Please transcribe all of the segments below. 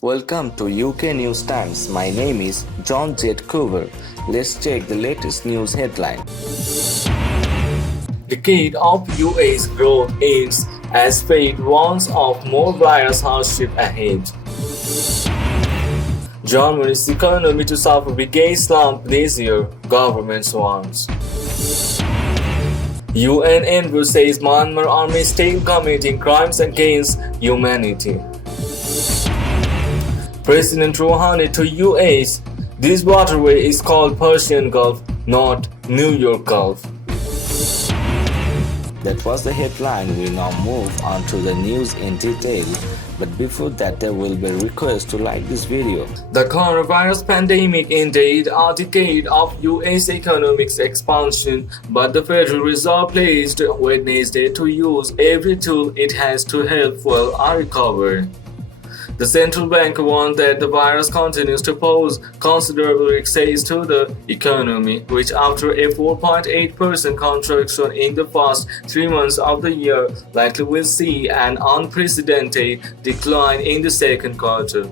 Welcome to UK News Times. My name is John Z. Coover. Let's check the latest news headline. Decade of US growth ends as Fed warns of more virus hardship ahead. Germany's economy to suffer biggest slump this year, government warns. UN envoy says Myanmar army still committing crimes against humanity. President Rouhani to US, this waterway is called Persian Gulf, not New York Gulf. That was the headline. We now move on to the news in detail. But before that, there will be a request to like this video. The coronavirus pandemic ended a decade of US economic expansion, but the Federal Reserve pledged Wednesday to use every tool it has to help fuel a recovery. The central bank warned that the virus continues to pose considerable risks to the economy, which after a 4.8% contraction in the first 3 months of the year likely will see an unprecedented decline in the second quarter.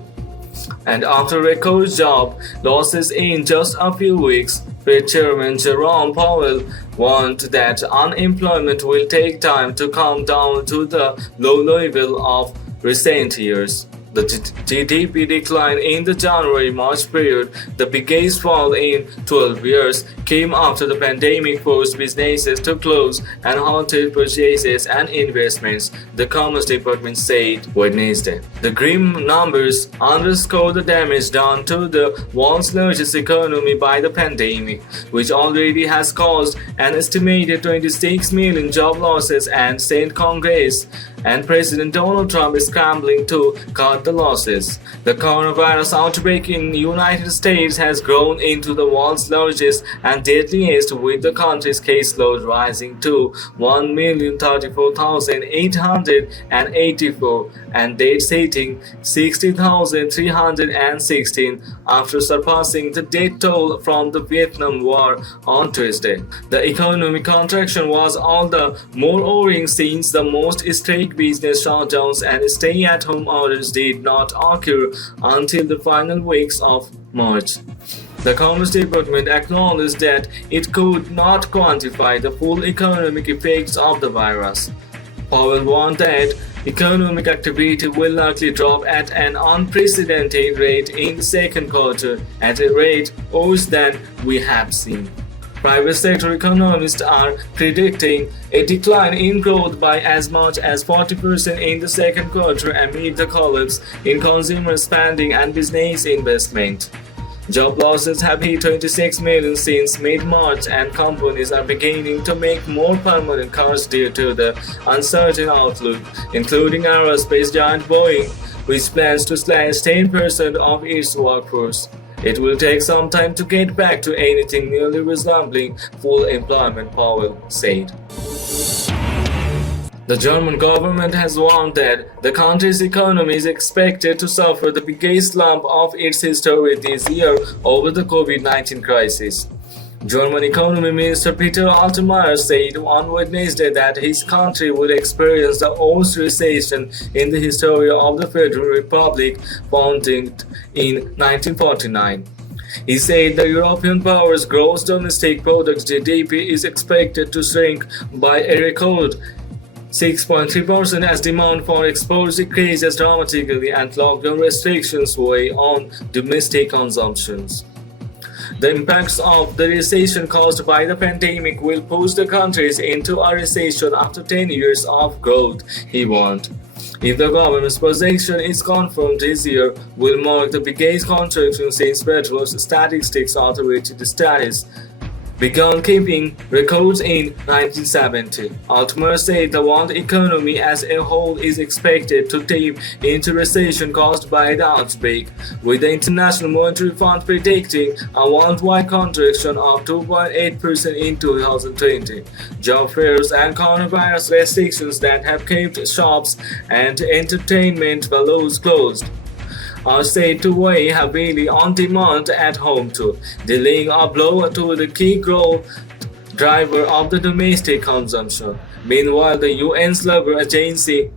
And after record job losses in just a few weeks, Fed Chairman Jerome Powell warned that unemployment will take time to come down to the low level of recent years. The GDP decline in the January-March period, the biggest fall in 12 years, came after the pandemic forced businesses to close and halted purchases and investments, the Commerce Department said Wednesday. The grim numbers underscore the damage done to the world's largest economy by the pandemic, which already has caused an estimated 26 million job losses and sent Congress and President Donald Trump is scrambling to cut the losses. The coronavirus outbreak in the United States has grown into the world's largest and deadliest, with the country's caseload rising to 1,034,884 and deaths hitting 60,316 after surpassing the death toll from the Vietnam War on Tuesday. The economic contraction was all the more worrying since the most strict business shutdowns and stay-at-home orders did not occur until the final weeks of March. The Commerce Department acknowledged that it could not quantify the full economic effects of the virus. Powell warned that economic activity will likely drop at an unprecedented rate in the second quarter, at a rate worse than we have seen. Private sector economists are predicting a decline in growth by as much as 40% in the second quarter amid the collapse in consumer spending and business investment. Job losses have hit 26 million since mid-March, and companies are beginning to make more permanent cuts due to the uncertain outlook, including aerospace giant Boeing, which plans to slash 10% of its workforce. It will take some time to get back to anything nearly resembling full employment, Powell said. The German government has warned that the country's economy is expected to suffer the biggest slump of its history this year over the COVID-19 crisis. German Economy Minister Peter Altmaier said on Wednesday that his country would experience the worst recession in the history of the Federal Republic, founded in 1949. He said the European power's gross domestic product (GDP) is expected to shrink by a record 6.3% as demand for exports decreases dramatically and lockdown restrictions weigh on domestic consumption. The impacts of the recession caused by the pandemic will push the countries into a recession after 10 years of growth, he warned. If the government's projection is confirmed, this year will mark the biggest contraction since Federal Statistics Authority status began keeping records in 1970. Altmaier said the world economy as a whole is expected to dip into recession caused by the outbreak, with the International Monetary Fund predicting a worldwide contraction of 2.8% in 2020. Job fairs and coronavirus restrictions that have kept shops and entertainment venues closed are said to weigh heavily on demand at home too, dealing a blow to the key growth driver of the domestic consumption. Meanwhile, the UN's labor agency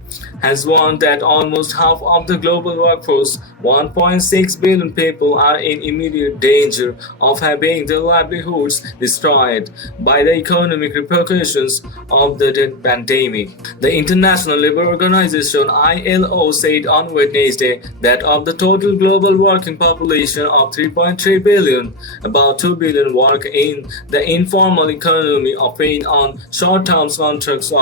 has warned that almost half of the global workforce, 1.6 billion people, are in immediate danger of having their livelihoods destroyed by the economic repercussions of the pandemic. The International Labour Organization (ILO) said on Wednesday that of the total global working population of 3.3 billion, about 2 billion work in the informal economy, often on short-term contracts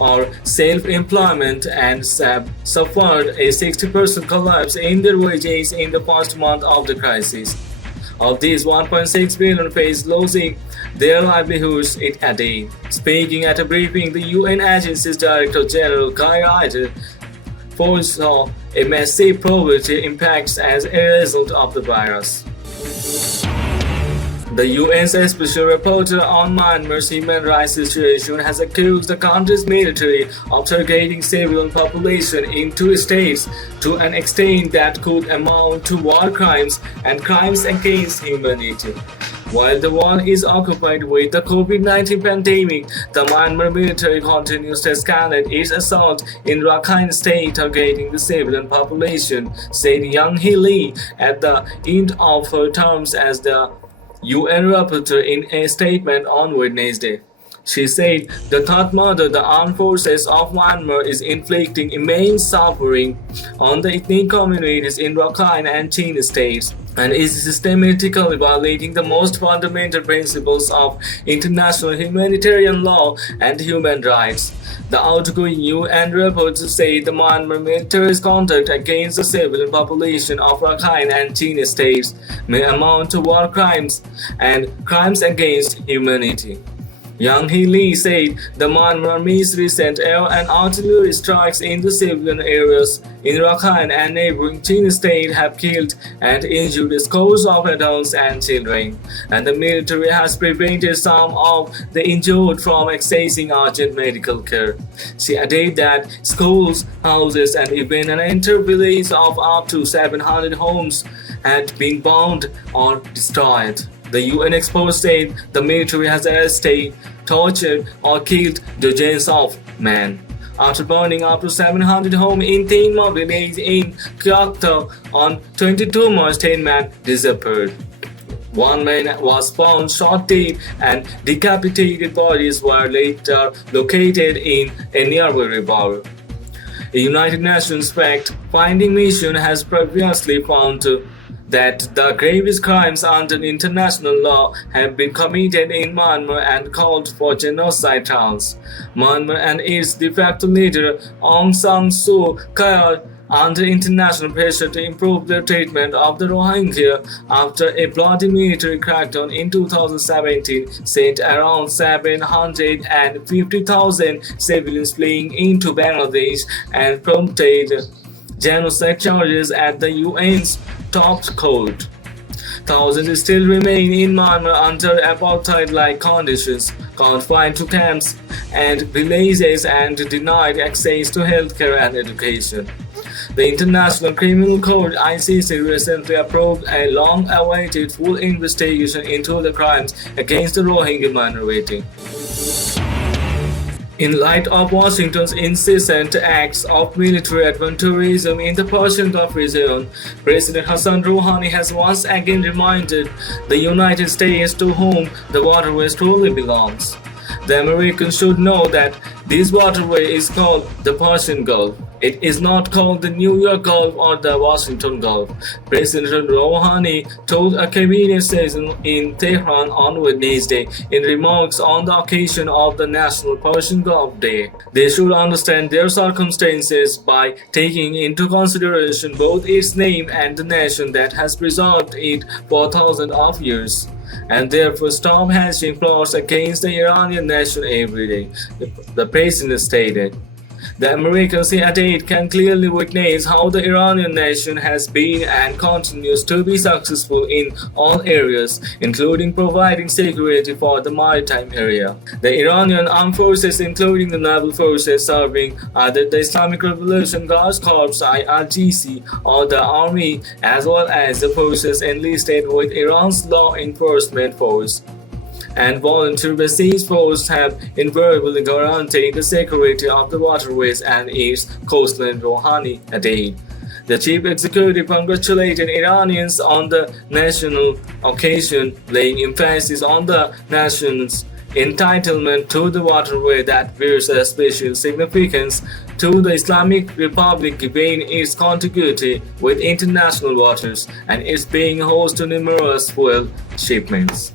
or self-employment, and have suffered a 60% collapse in their wages in the first month of the crisis. Of these, 1.6 billion face losing their livelihoods, it added. Speaking at a briefing, the UN agency's Director General Guy Ryder foresaw a massive poverty impacts as a result of the virus. The UN's special rapporteur on Myanmar's human rights situation has accused the country's military of targeting civilian population in two states to an extent that could amount to war crimes and crimes against humanity. While the world is occupied with the COVID-19 pandemic, the Myanmar military continues to escalate its assault in Rakhine State, targeting the civilian population, said Yang Hee Lee at the end of her terms as the UN rapporteur in a statement on Wednesday. She said the third murder the armed forces of Myanmar is inflicting immense suffering on the ethnic communities in Rakhine and Chin states and is systematically violating the most fundamental principles of international humanitarian law and human rights. The outgoing UN rapporteur said the Myanmar military's conduct against the civilian population of Rakhine and Chin states may amount to war crimes and crimes against humanity. Yang Hee Lee said the Myanmar Army's recent air and artillery strikes in the civilian areas in Rakhine and neighboring Chin state have killed and injured scores of adults and children, and the military has prevented some of the injured from accessing urgent medical care. She added that schools, houses, and even an entire village of up to 700 homes had been bombed or destroyed. The UN expert said the military has arrested, tortured, or killed dozens of men. After burning up to 700 homes in Tenma village in Kyokto on 22 March, 10 men disappeared. One man was found shot dead and decapitated bodies were later located in a nearby river. A United Nations fact-finding mission has previously found that the gravest crimes under international law have been committed in Myanmar and called for genocide trials. Myanmar and its de facto leader Aung San Suu Kyi, under international pressure to improve their treatment of the Rohingya after a bloody military crackdown in 2017, sent around 750,000 civilians fleeing into Bangladesh and prompted genocide charges at the UN's top court. Thousands still remain in Myanmar under apartheid-like conditions, confined to camps and villages and denied access to healthcare and education. The International Criminal Court (ICC) recently approved a long-awaited full investigation into the crimes against the Rohingya minority. In light of Washington's incessant acts of military adventurism in the Persian Gulf region, President Hassan Rouhani has once again reminded the United States to whom the waterway truly belongs. The Americans should know that this waterway is called the Persian Gulf. It is not called the New York Gulf or the Washington Gulf. President Rouhani told a cabinet session in Tehran on Wednesday in remarks on the occasion of the National Persian Gulf Day. They should understand their circumstances by taking into consideration both its name and the nation that has preserved it for thousands of years, and therefore stop hatching plots against the Iranian nation every day, the president stated. The Americans, he added, can clearly witness how the Iranian nation has been and continues to be successful in all areas, including providing security for the maritime area. The Iranian armed forces, including the naval forces serving either the Islamic Revolution Guards Corps (IRGC) or the army, as well as the forces enlisted with Iran's law enforcement force, and volunteer besieged forces have invariably guaranteed the security of the waterways and its coastline Rouhani aid. The chief executive congratulated Iranians on the national occasion, laying emphasis on the nation's entitlement to the waterway that bears a special significance to the Islamic Republic given its contiguity with international waters and its being host to numerous fuel shipments.